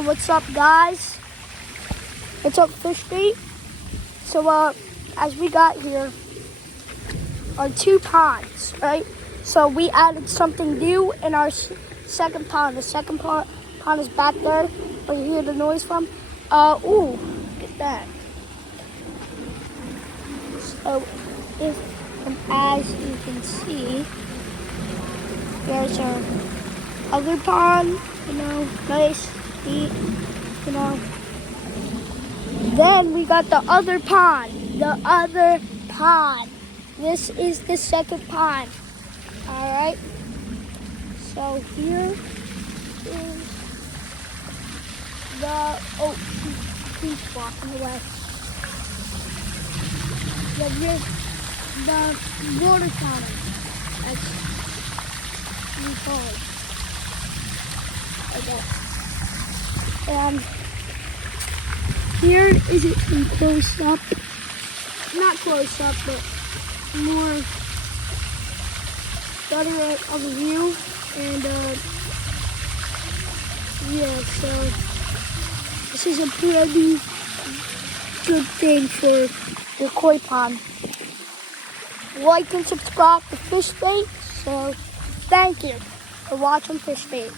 What's up, guys? What's up, Fish Bait? So, as we got here are 2 ponds, right? So we added something new in our second pond. The second pond is back there, where you hear the noise from. Ooh, look at that. So, as you can see, there's our other pond, nice, neat, Then we got the other pond. This is the second pond. Alright. So here is he's walking away. The water fountain. That's what we call it. Okay. And here is it from close up. Not close up, but more better of a view. And so this is a pretty good thing for your koi pond. Like and subscribe to Fish Bait. So thank you for watching Fish Bait.